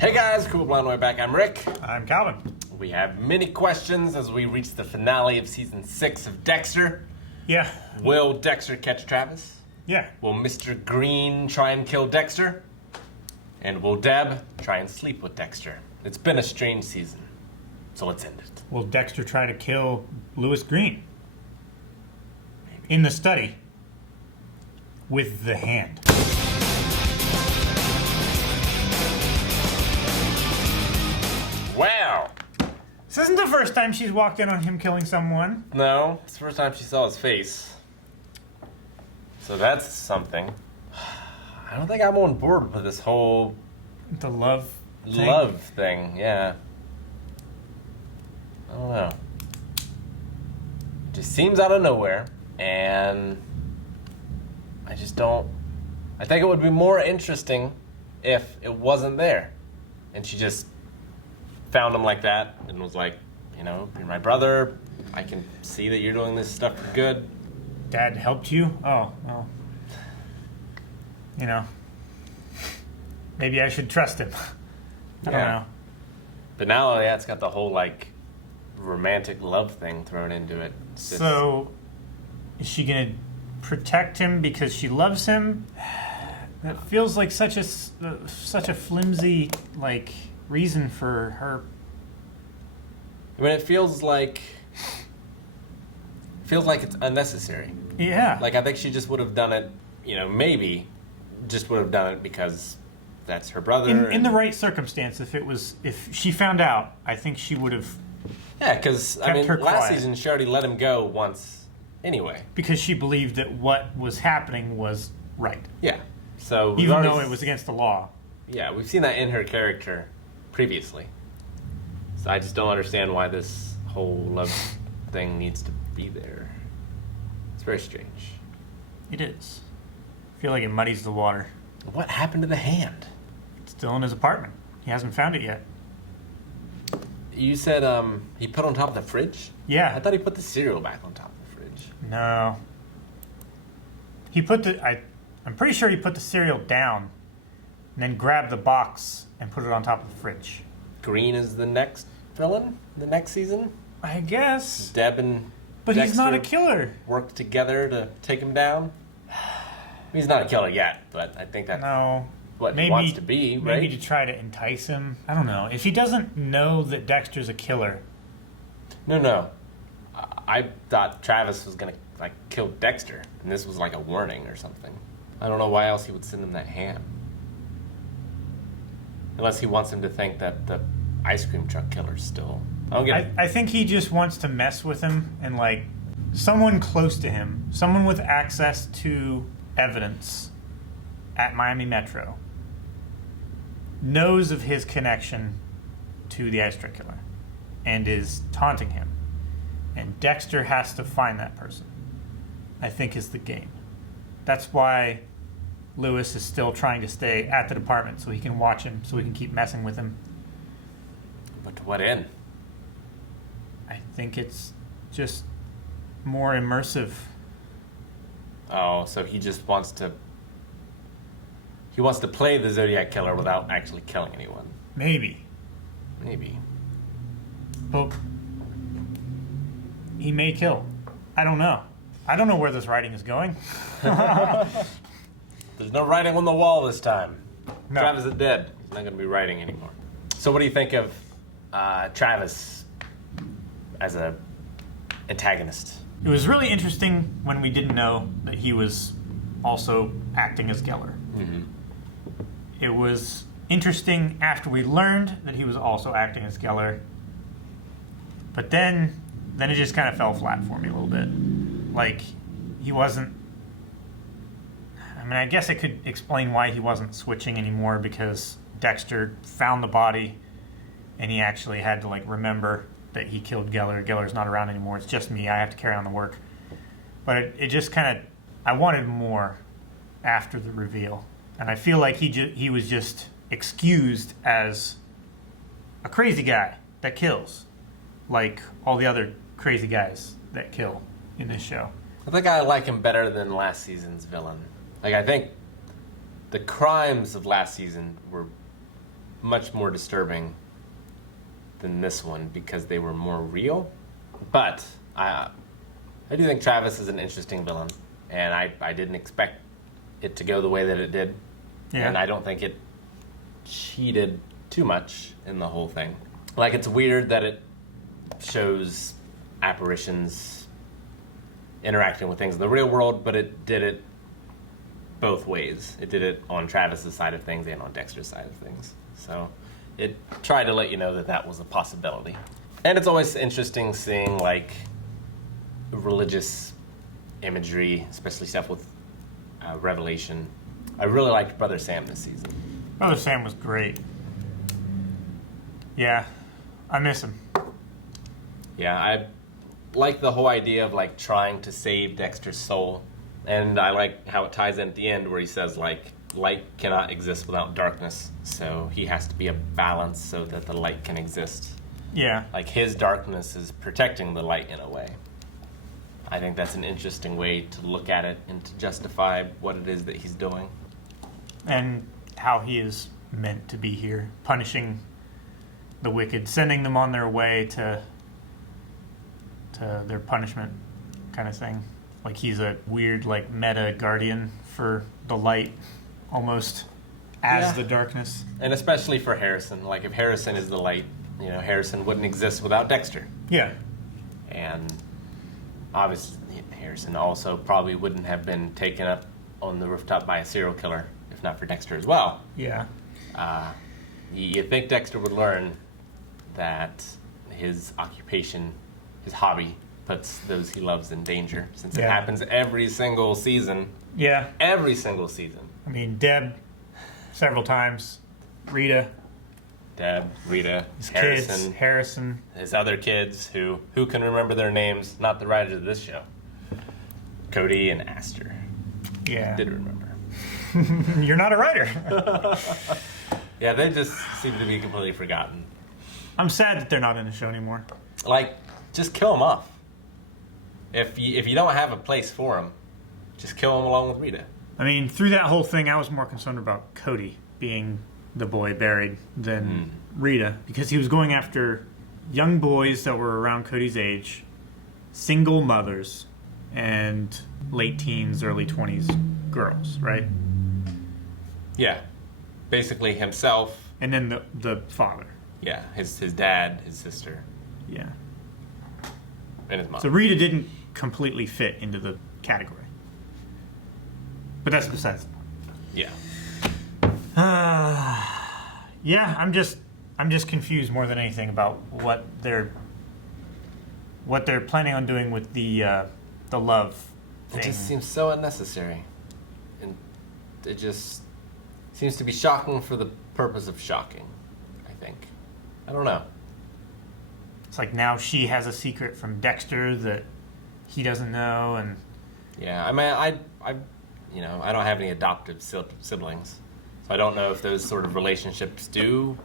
Hey guys, Cool Blonde Way back. I'm Rick. I'm Calvin. We have many questions as we reach the finale of season 6 of Dexter. Yeah. Will Dexter catch Travis? Yeah. Will Mr. Green try and kill Dexter? And will Deb try and sleep with Dexter? It's been a strange season, so let's end it. Will Dexter try to kill Lewis Green? Maybe. In the study. With the hand. Wow! This isn't the first time she's walked in on him killing someone. No, it's the first time she saw his face. So that's something. I don't think I'm on board with this whole The love thing, yeah. I don't know. It just seems out of nowhere, and I just don't. I think it would be more interesting if it wasn't there, and she just found him like that and was like, you know, you're my brother. I can see that you're doing this stuff for good. Dad helped you? Oh, well. You know. Maybe I should trust him. I don't know. But now, yeah, it's got the whole, like, romantic love thing thrown into it. So, is she going to protect him because she loves him? That feels like such a flimsy, like, reason for her. I mean, it feels like it's unnecessary. Yeah. Like, I think she just would have done it, you know, maybe just would have done it because that's her brother. In the right circumstance, if she found out, I think she would have. Yeah, because, I mean, last season she already let him go once anyway. Because she believed that what was happening was right. Yeah. So even though it was against the law. Yeah, we've seen that in her character previously. So I just don't understand why this whole love thing needs to be there. It's very strange. It is. I feel like it muddies the water. What happened to the hand? It's still in his apartment. He hasn't found it yet. You said he put on top of the fridge? Yeah. I thought he put the cereal back on top of the fridge. No. He put I'm pretty sure he put the cereal down and then grabbed the box and put it on top of the fridge. Green is the next villain? The next season? I guess. Deb and But Dexter he's not a killer. Worked together to take him down? He's not a killer yet, but I think that's what he wants to be, right? Maybe to try to entice him. I don't know. If he doesn't know that Dexter's a killer. No. I thought Travis was going to, like, kill Dexter, and this was like a warning or something. I don't know why else he would send him that ham. Unless he wants him to think that the ice cream truck killer's still... I don't get it. I think he just wants to mess with him and, like, someone close to him, someone with access to evidence at Miami Metro knows of his connection to the ice truck killer and is taunting him. And Dexter has to find that person, I think, is the game. That's why Lewis is still trying to stay at the department so he can watch him, so he can keep messing with him. But to what end? I think it's just more immersive. Oh, so he just wants to... He wants to play the Zodiac Killer without actually killing anyone. Maybe. But he may kill. I don't know. I don't know where this writing is going. There's no writing on the wall this time. No. Travis is dead. He's not going to be writing anymore. So what do you think of Travis as a antagonist? It was really interesting when we didn't know that he was also acting as Geller. Mm-hmm. It was interesting after we learned that he was also acting as Geller. But then it just kind of fell flat for me a little bit. Like, he wasn't... I mean, I guess it could explain why he wasn't switching anymore, because Dexter found the body and he actually had to, like, remember that he killed Geller. Geller's not around anymore. It's just me. I have to carry on the work. But it just kind of... I wanted more after the reveal. And I feel like he was just excused as a crazy guy that kills, like all the other crazy guys that kill in this show. I think I like him better than last season's villain. Like, I think the crimes of last season were much more disturbing than this one because they were more real. But I do think Travis is an interesting villain, and I didn't expect it to go the way that it did. Yeah. And I don't think it cheated too much in the whole thing. Like, it's weird that it shows apparitions interacting with things in the real world, but it did it both ways. It did it on Travis's side of things and on Dexter's side of things. So it tried to let you know that that was a possibility. And it's always interesting seeing, like, religious imagery, especially stuff with Revelation. I really liked Brother Sam this season. Brother Sam was great. Yeah, I miss him. Yeah, I like the whole idea of, like, trying to save Dexter's soul. And I like how it ties in at the end where he says, like, light cannot exist without darkness. So he has to be a balance so that the light can exist. Yeah. Like, his darkness is protecting the light in a way. I think that's an interesting way to look at it and to justify what it is that he's doing. And how he is meant to be here, punishing the wicked, sending them on their way to their punishment kind of thing. Like, he's a weird, like, meta guardian for the light, almost, as the darkness. And especially for Harrison. Like, if Harrison is the light, you know, Harrison wouldn't exist without Dexter. Yeah. And obviously, Harrison also probably wouldn't have been taken up on the rooftop by a serial killer if not for Dexter as well. Yeah. You think Dexter would learn that his occupation, his hobby, puts those he loves in danger, since it happens every single season. Yeah. Every single season. I mean, Deb, several times. Rita. His Harrison. Kids, Harrison. His other kids, who can remember their names, not the writers of this show. Cody and Aster. Yeah. Did remember. You're not a writer. Yeah, they just seem to be completely forgotten. I'm sad that they're not in the show anymore. Like, just kill them off. If you don't have a place for them, just kill them along with Rita. I mean, through that whole thing, I was more concerned about Cody being the boy buried than Rita, because he was going after young boys that were around Cody's age, single mothers, and late teens, early 20s girls, right? Yeah. Basically himself. And then the father. Yeah, his dad, his sister. Yeah. And his mom. So Rita didn't completely fit into the category. But that's besides the point. Yeah. Yeah, I'm just confused more than anything about what they're planning on doing with the love thing. It just seems so unnecessary. And it just seems to be shocking for the purpose of shocking, I think. I don't know. It's like now she has a secret from Dexter that he doesn't know, and yeah, I mean, I don't have any adoptive siblings, so I don't know if those sort of relationships do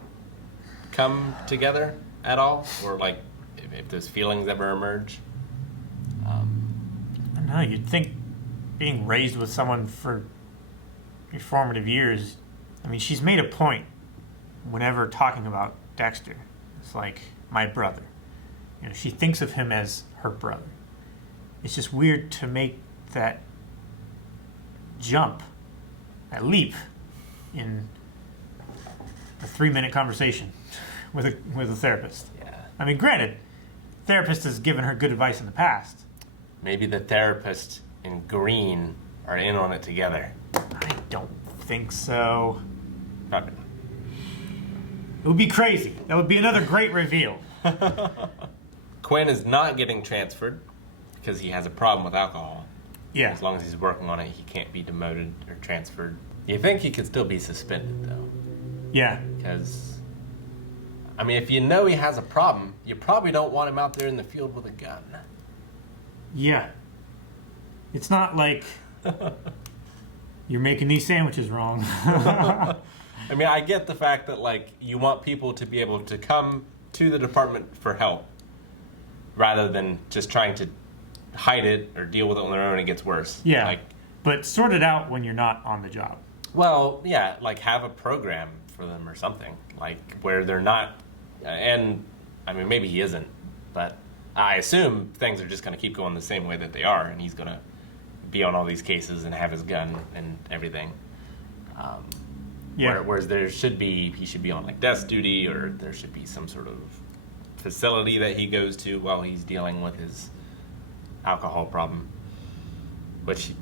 come together at all, or like if those feelings ever emerge. I don't know. You'd think being raised with someone for your formative years. I mean, she's made a point whenever talking about Dexter. It's like, my brother. You know, she thinks of him as her brother. It's just weird to make that jump, that leap, in a 3-minute conversation with a therapist. Yeah. I mean, granted, therapist has given her good advice in the past. Maybe the therapist and Green are in on it together. I don't think so. Probably not. It would be crazy. That would be another great reveal. Quinn is not getting transferred because he has a problem with alcohol. Yeah. As long as he's working on it, he can't be demoted or transferred. You think he could still be suspended, though? Yeah. Because, I mean, if you know he has a problem, you probably don't want him out there in the field with a gun. Yeah. It's not like you're making these sandwiches wrong. I mean, I get the fact that, like, you want people to be able to come to the department for help rather than just trying to hide it or deal with it on their own and it gets worse. Yeah. Like, but sort it out when you're not on the job. well, yeah, like have a program for them or something, like where they're not. And I mean, maybe he isn't, but I assume things are just going to keep going the same way that they are, and he's going to be on all these cases and have his gun and everything. Whereas he should be on like desk duty, or there should be some sort of facility that he goes to while he's dealing with his alcohol problem, which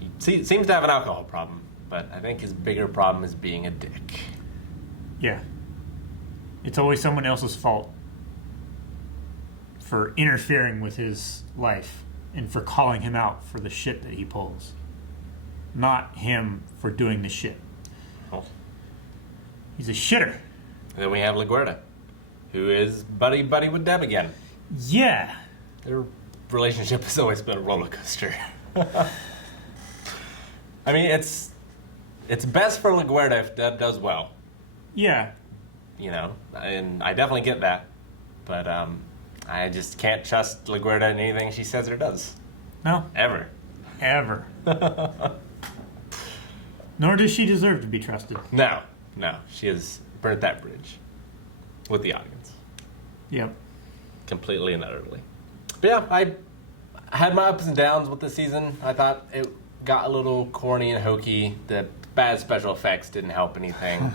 he seems to have an alcohol problem, but I think his bigger problem is being a dick. Yeah. It's always someone else's fault for interfering with his life and for calling him out for the shit that he pulls. Not him for doing the shit. Oh. He's a shitter. And then we have LaGuerta, who is buddy with Deb again. Yeah. Their relationship has always been a roller coaster. I mean, it's best for LaGuerta if Deb does well. Yeah. You know, and I definitely get that. But I just can't trust LaGuerta in anything she says or does. No. Ever. Nor does she deserve to be trusted. No. She has burnt that bridge with the audience. Yep. Completely and utterly. But yeah, I had my ups and downs with this season. I thought it got a little corny and hokey. The bad special effects didn't help anything.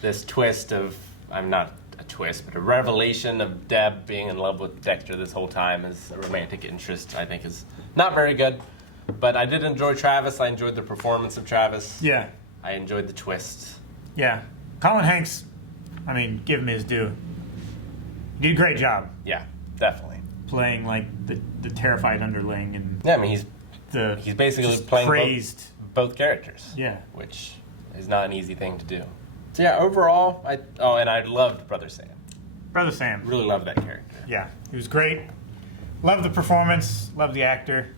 This twist of, I'm not a twist, but a revelation of Deb being in love with Dexter this whole time as a romantic interest, I think is not very good. But I did enjoy Travis. I enjoyed the performance of Travis. Yeah. I enjoyed the twist. Yeah. Colin Hanks, I mean, give him his due. He did a great job. Yeah, definitely. Playing like the terrified underling and yeah, I mean he's basically playing praised both characters. Yeah. Which is not an easy thing to do. So yeah, overall, and I loved Brother Sam. Brother Sam. Really loved that character. Yeah, he was great. Loved the performance. Loved the actor.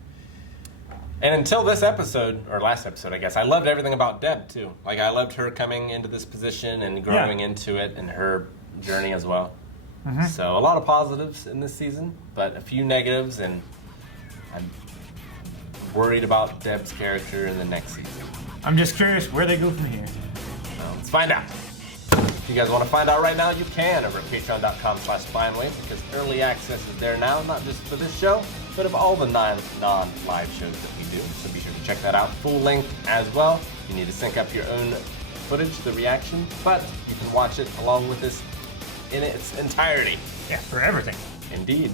And until this episode, or last episode, I guess, I loved everything about Deb, too. Like, I loved her coming into this position and growing into it and her journey as well. Mm-hmm. So, a lot of positives in this season, but a few negatives, and I'm worried about Deb's character in the next season. I'm just curious where they go from here. Well, let's find out. If you guys want to find out right now, you can over at patreon.com/finally, because early access is there now, not just for this show, but of all the non-live shows that we do. So be sure to check that out. Full length as well. You need to sync up your own footage, the reaction, but you can watch it along with this in its entirety. Yeah, for everything. Indeed.